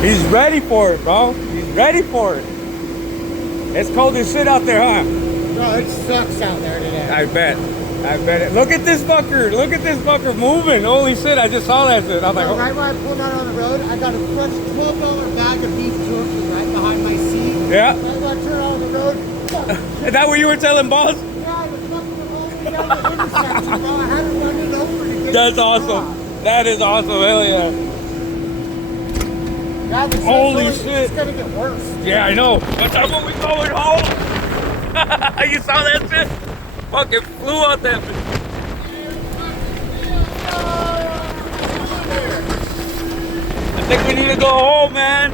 He's ready for it, bro. He's ready for it. It's cold as shit out there, huh? Bro, it sucks out there today. I bet. I bet it. Look at this fucker. Look at this fucker moving. Holy shit, I just saw that shit. I was like, Right when I pulled out on the road, I got a fresh $12 bag of beef jerky right behind my seat. Yeah. Right when I turned out on the road. Is that what you were telling boss? Yeah, I was fucking all the way down the intersection, bro. I had to run it over to get That's it awesome. off. That is awesome. Hell yeah. Yeah, the Holy shit's shit. It's gonna get worse. Yeah, I know. What time are we going home? You saw that shit? Fucking flew out that bitch. I think we need to go home, man.